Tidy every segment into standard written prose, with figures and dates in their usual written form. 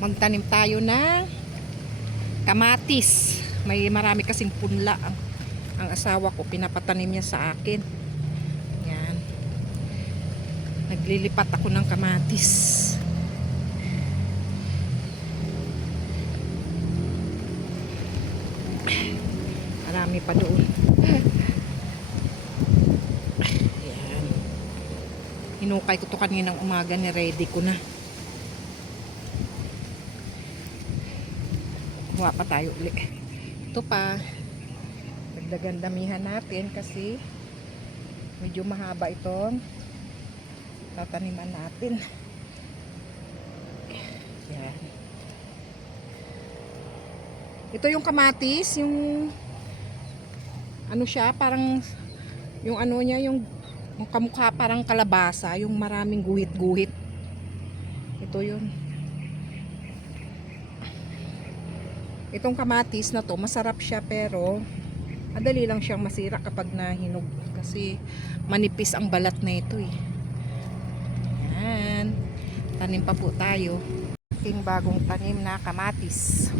Magtanim tayo ng kamatis. May marami kasing punla ang asawa ko, pinapatanim niya sa akin. Yan. Naglilipat ako ng kamatis. Marami pa doon. Yan. Hinukay ko to kaninang umaga, ni ready ko na. Kumuha pa tayo ulit. Ito pa. Dagdagan damihan natin kasi medyo mahaba itong tataniman natin. Yan. Ito yung kamatis, yung ano siya, parang yung ano niya, yung kamukha parang kalabasa, yung maraming guhit-guhit. Ito yun. Itong kamatis na to, masarap siya pero madali lang siyang masira kapag nahinog kasi manipis ang balat na ito eh. Yan. Tanim pa po tayo. Aking bagong tanim na kamatis.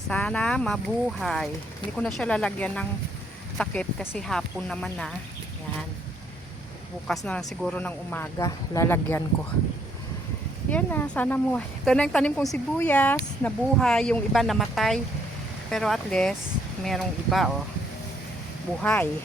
Sana mabuhay. Hindi ko na siya lalagyan ng takip kasi hapon naman na. Yan. Bukas na lang siguro ng umaga lalagyan ko. Yan na, sana mo. Ito na yung tanim kong sibuyas, nabuhay, yung iba namatay. Pero at least, merong iba, oh, buhay.